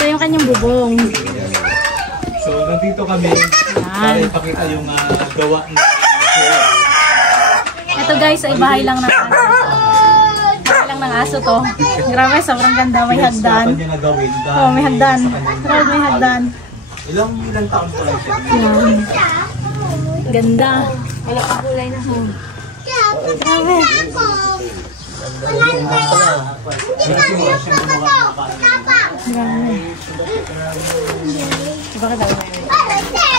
Ito yung kanyang bubong. So, nandito kami para ipakita yung gawa ng ito guys, ay bahay lang ng aso. Bahay lang ng aso to. Grabe, sobrang ganda. May hagdan. Oh, may hagdan. Grabe, may hagdan. Ilang taon po lang siya? Yan. Ganda. Wala pa kulay na. Grabe.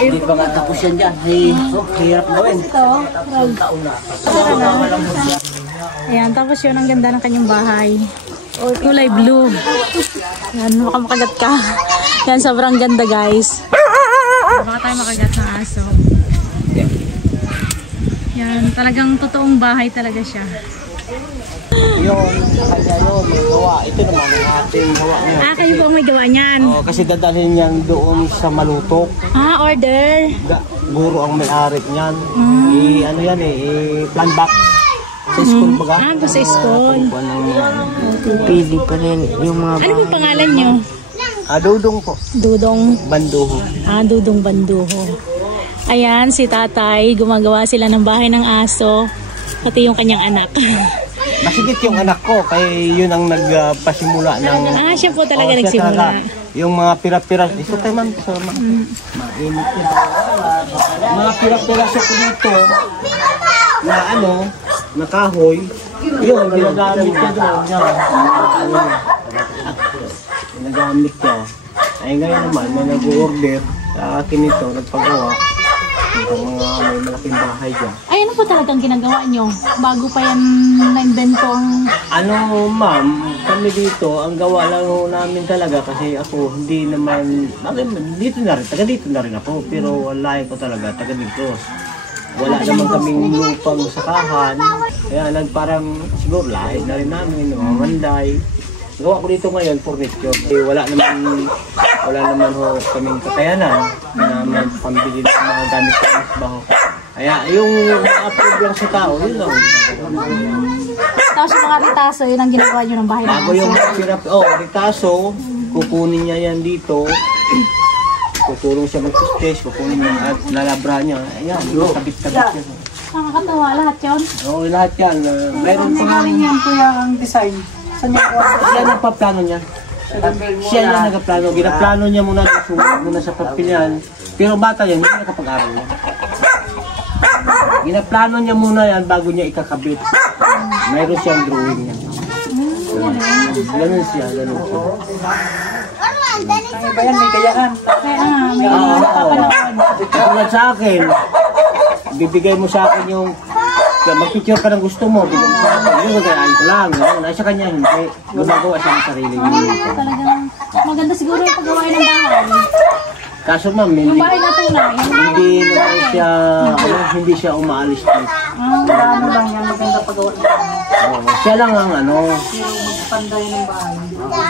Hindi pa nga tapos yan dyan. Hirap gawin. Ito. Ayan, tapos yun ang ganda ng kanyang bahay. Kulay blue. Yan, makagat ka. Yan, sobrang ganda guys. Baka tayo makagat ng aso. Yan, talagang totoong bahay talaga siya. Yun, kanya yun, may gawa. Ito naman ang ating gawa niya. Kayo po ang may gawa niyan. Oo, kasi dadalhin niyan doon sa Malutok. Order. Guro ang may-ari niyan. Ano yan plan back. Sa school baga. Sa school. Pili pa rin yung mga... Ano yung pangalan nyo? Dudong po. Dudong. Banduho. Dudong Banduho. Ayan, si tatay. Gumagawa sila ng bahay ng aso. Pati yung kanyang anak. Masigit yung anak ko, kaya yun ang nagpasimula ng... Siya po talaga nagsimula. Yung mga pira-pira, isa tayo man sa mainit yun. Mga pira-pira sa dito, na na kahoy, yun, ginagamit niya doon. Ginagamit niya. Ay ngayon naman, may nag-order sa akin ito, nagpagawa. Yung mga may malaking bahay dyan. Ano po talagang ginagawa nyo? Bago pa yan na-invento ang... Ma'am, kami dito, ang gawa lang namin talaga kasi ako hindi naman, dito na rin ako, pero lahi ko talaga, taga Negros. Wala naman kaming lupang sakahan, kaya parang siguro lahi na rin namin, Manday. Gawa ko dito ngayon, furniture. Wala naman kaming kakayanan na magpambili ng mga gamit sa baho. Kaya yung approve lang sa tao, yun lang. Tapos yung mga ritaso, yun ang ginagawa nyo ng bahay ng aso. Bago yung ritaso, kukunin niya yan dito. Tutulong siya mag-stretch, kukunin niya at lalabra niya. Ayan, kabit-kabit siya. Nakakatawa lahat yun? Oo, lahat yan. Mayroon pa nga rin yan kuya ang design. Siya nagpaplano niya. Siya yung nagpaplano. Ginaplano niya muna sa papel yan. Pero bata yan, hindi nakapag-aral niya. Ginaplano niya muna yan bago niya ikakabit. Mayroon siyang drawing niya. Ganun siya. Kaya ba yan? May kayahan. May napapanood. Katulad sa akin, bibigay mo sa akin yung mag-picture ka ng gusto mo, bigyan mo sa akin. Yung gagayaan ko lang. Nasa kanya, hindi. Gumagawa siya ng sarili niya. Talagang maganda siguro yung paggawain ng bahay. Kaso ma'am, Yung bahay na tunay. hindi siya umaalis dito. Ano lang yan, maganda pagawa niya. Siya lang ang Panday ng bahay.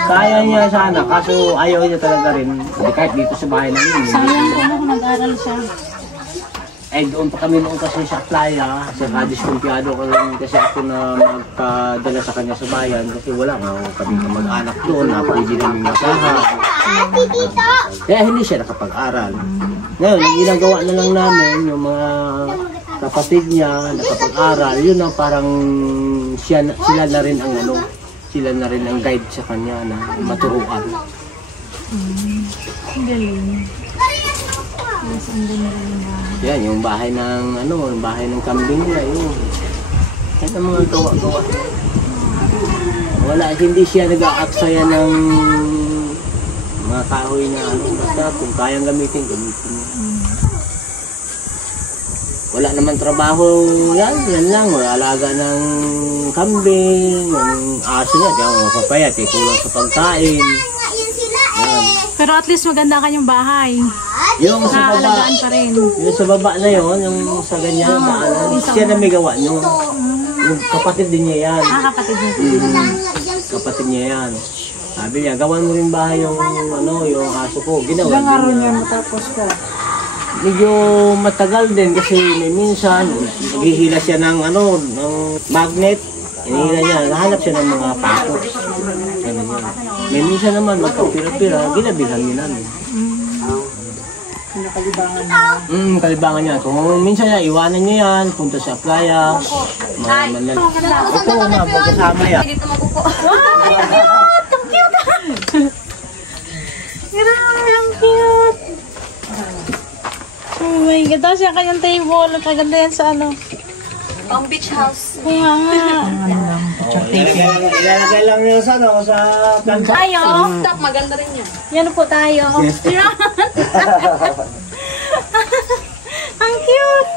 kaya niya sana, kaso ayaw niya talaga rin. Kahit dito sa bahay namin. Sayang kung nag-aral siya. Doon pa kami noon kasi sa playa, kasi kadiskumpiyado ko rin kasi ako na magpadala sa kanya sa bayan kasi wala nga kami mag-anak doon na pwede namin masahan. Kaya hindi siya nakapag-aral. Ngayon, yung ginagawa na lang namin, yung mga kapatid niya nakapag-aral, yun ang parang sila na rin ang guide sa kanya na maturuan. Ang galing. Yes, ang galing. Yan, yung bahay ng kambing nila, yun. Yan ang mga gawa-gawa. Hindi siya nag-aaksaya ng mga kahoy na basta kung kayang gamitin niya. Wala naman trabaho yan lang. Wala alaga ng kambing, ng aso niya, di ako mapapayat, kulang sa pagkain. Yan. Pero at least maganda kanyang bahay. Yung sa baba, pa rin. yung sa baba na yun, yung sa ganyan, siya na may gawa nyo. Yung kapatid din niya yan. Kapatid niya. Kapatid niya yan. Sabi niya, gawan mo rin bahay yung aso ko. Ginawa Ilang araw din niya niya. matapos ka? Medyo matagal din kasi may minsan, naghihila siya ng magnet. Hinihila niya, nahanap siya ng mga patos. Ganun yan. May minsan naman magkapira-pira, ginabihan din namin. Nakalibangan niya. Kalibangan niya. Kung minsan niya, iwanan niya yan, punta sa playa. Ito nga, magkasama yan. Grabe, ang cute. Oh my God, tapos yung kanyang table. Kaganda yan sa ano. Ang beach house. Kaya nga. Ilalagay lang nila sa ano, sa plancha. Tayo. Top, maganda rin yun. Yan po tayo. Yan. Ang cute.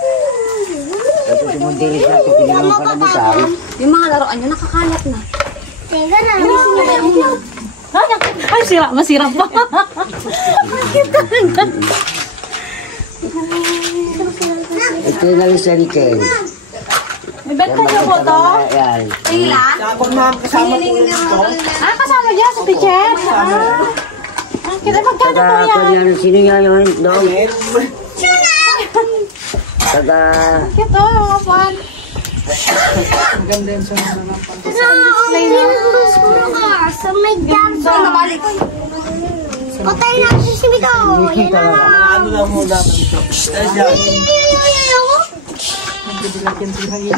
Yung mga laruan nyo, nakakalat na. Ay, sira. Masira pa. Ang cute talaga. Ito na rin sa Riken. May benta niyo po to? Ayan. Ilan? Kasama po yun ito. Kasama dyan sa picture? Ang cute. Magkano po yan? Sino nga yun? Dong? Taga... Ang cute oh, mga pan. Ang ganda yun sa mga naman. Patay na si Simito. Ano lang muna ito.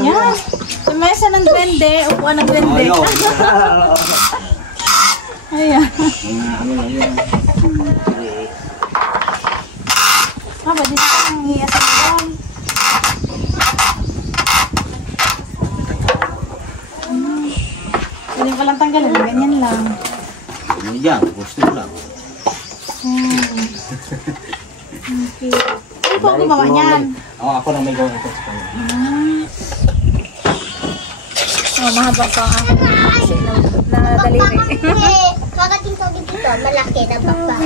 Yan. Sa mesa ng duwende, upuan ng duwende. Ayan. Ba, dito ka nang hiyasan doon. Pwede ko lang tanggalin, ganyan lang. Diyan, gusto lang. Okay. Ano po ang gumawa niyan? Ako na may gawin ito. Oh, mahaba pa ang aking na daliri. Kakating ko dito, malaki na baba.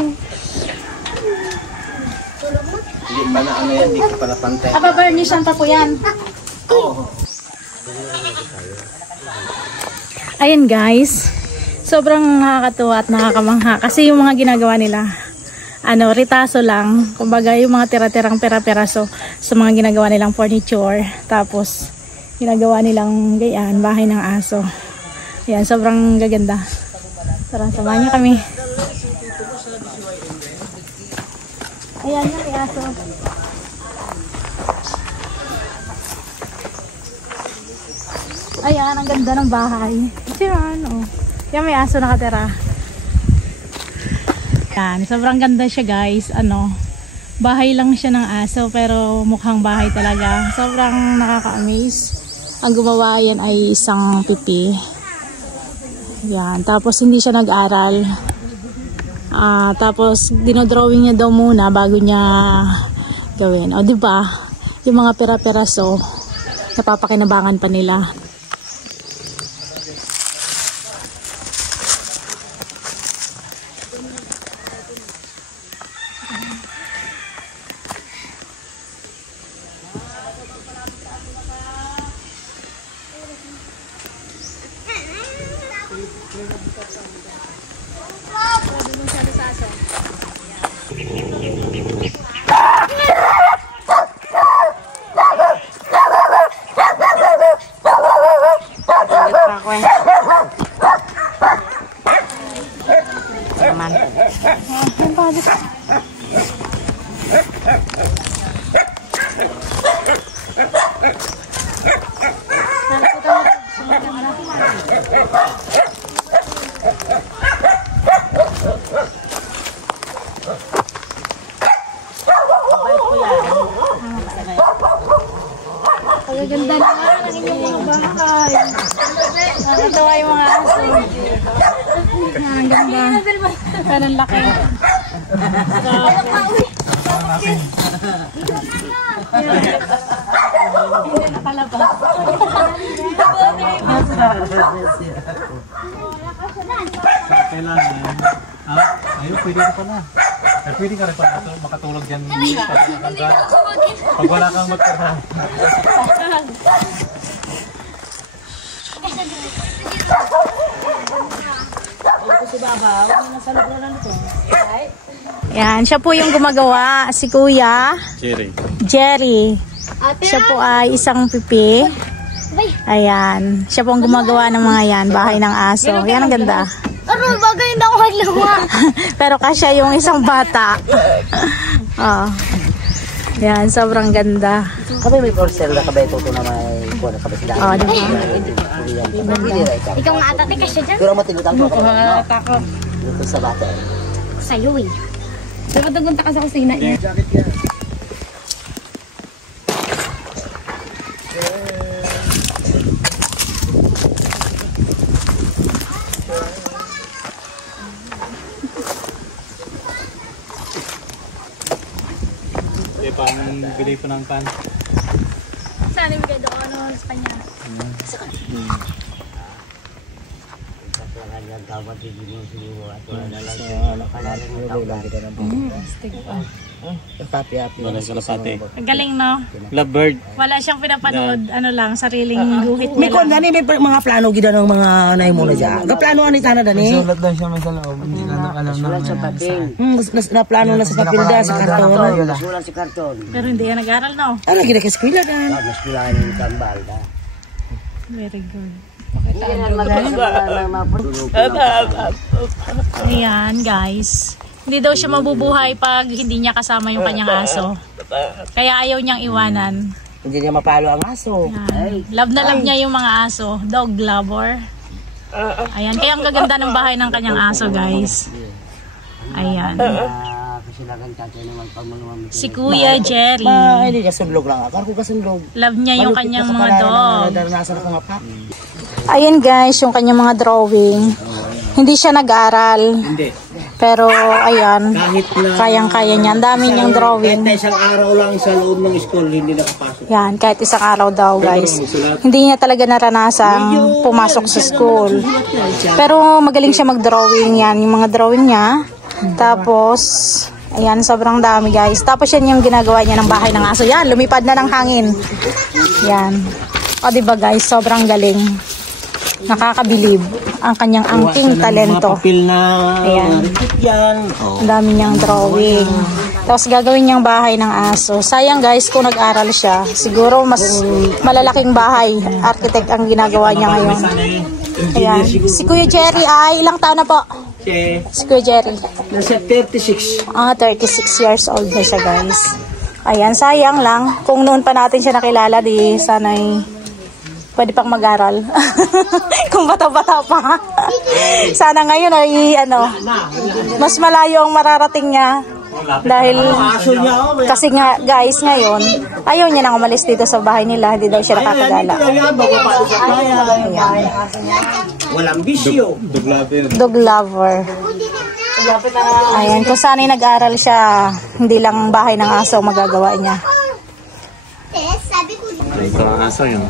Hindi pa na ano yan, hindi ko pa napantay. Burnishan pa po yan. Ayan guys, sobrang nakakatuwa at nakakamangha kasi yung mga ginagawa nila, ritaso lang, kumbaga yung mga tira-tirang pera-peraso sa mga ginagawa nilang furniture, tapos ginagawa nilang gayaan, bahay ng aso. Ayan, sobrang gaganda. Tara, samahan niyo kami. Ayan yung aso. Ayan, ang ganda ng bahay. Yan, oh. Yan, may aso nakatira. Yan, sobrang ganda siya guys. Bahay lang siya ng aso pero mukhang bahay talaga. Sobrang nakaka-amaze. Ang gumawa yan ay isang pipi. Yan, tapos hindi siya nag-aral. Tapos dinodrawing niya daw muna bago niya gawin. O diba, yung mga pera-peraso, napapakinabangan pa nila. Ganda naman ang inyong mga bahay. Nakatawa yung mga aso. Ang ganda. Parang laki. Hindi nakalabas. Kailangan. Ayun, pwede ka pala. Pwede ka rin pala makatulog dyan. Pag wala kang magkara. Yan, siya po yung gumagawa, si Kuya Jerry. Siya po ay isang pipi. Ayan, siya po ang gumagawa ng mga yan, bahay ng aso. Yan ang ganda. Aroy, bagay na ako maglawa. Pero kasya yung isang bata. Oh. Yan, sobrang ganda. Kami may porcel na kabay ito na may kuha na kabay sila. Oh, di ba? Ikaw nga atati ka siya dyan. Pero matinutang ko. Takot. Dito sa bata. Sa'yo eh. Dapat nagunta ka sa kusina niya. Hindi pa bili ko ng pan. Saan ibigay doon sa kanya? Wala sa kalapate. Ang galing, no? Lovebird. Wala siyang pinapanood, ano lang, sariling guhit May niya kon lang. dani may mga plano gid ng mga nay mo na diya. Ga plano ani sana dani. Sulat lang siya may sa loob. Hindi ka alam na. Sulat sa papel. Na plano na sa papel da sa karton. Sulat sa karton. Pero hindi yan nag-aral, no? Ano gid ka eskwela dan. Mas kailangan yung tambal. Very good. Tulog. Ayan, guys. Hindi daw siya mabubuhay pag hindi niya kasama yung kanyang aso. Kaya ayaw niyang iwanan. Hindi niya mapalo ang aso. Ayan. Love na love niya yung mga aso. Dog lover. Ayan. Kaya ang gaganda ng bahay ng kanyang aso, guys. Ayan. Kasi lagang tatay naman pagmulungan. Si Kuya Jerry. Hindi ka sunlog lang. Akar ko ka sunlog. Love niya yung kanyang mga dog. Naranasan ko nga pa. Ayan, guys, yung kanyang mga drawing. Hindi siya nag-aral. Hindi. Pero, ayan. Kahit na Kayang-kaya niya. Ang dami niyang drawing. kahit na isang araw lang sa loob ng school, hindi nakapasok. Yan, kahit isang araw daw, guys. Hindi niya talaga naranasang pumasok sa school. Pero magaling siya mag-drawing yan. Yung mga drawing niya. Tapos, ayan, sobrang dami, guys. Tapos yan yung ginagawa niya ng bahay ng aso. Yan, lumipad na ng hangin. Yan. O, diba, guys? Sobrang galing. Nakakabilib ang kanyang angking talento. Papel na Ayan. yan. Ang dami niyang drawing. Tapos gagawin niyang bahay ng aso. Sayang, guys, kung nag-aral siya. Siguro mas malalaking bahay. Architect ang ginagawa niya ngayon. Ayan. Si Kuya Jerry ay ilang taon na po? Si Kuya Jerry. Nasa 36. 36 years old na siya, guys. Ayan, sayang lang. Kung noon pa natin siya nakilala, di sana'y pwede pang mag-aral. Kung bata-bata pa. Sana ngayon ay mas malayo ang mararating niya. Dahil kasi nga, guys, ngayon ayaw niya nang umalis dito sa bahay nila. Hindi daw siya nakakagala. Ayan. Walang bisyo. Dog lover. Ayan, kung sana'y nag-aral siya, hindi lang bahay ng aso magagawa niya. Ito ang aso yun.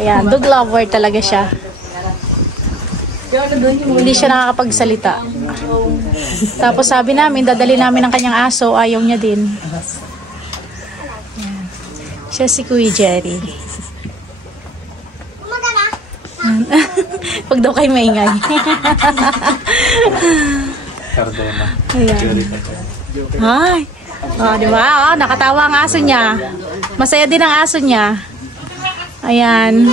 Ayan, dog lover talaga siya. Hindi siya nakakapagsalita. Tapos sabi namin, dadali namin ang kanyang aso, ayaw niya din. Ayan. Siya si Kuya Jerry. Pag daw kayo maingay. Cardona. Ayan. Ay. Oh, di ba? Oh, nakatawa ang aso niya. Masaya din ang aso niya. Ayan.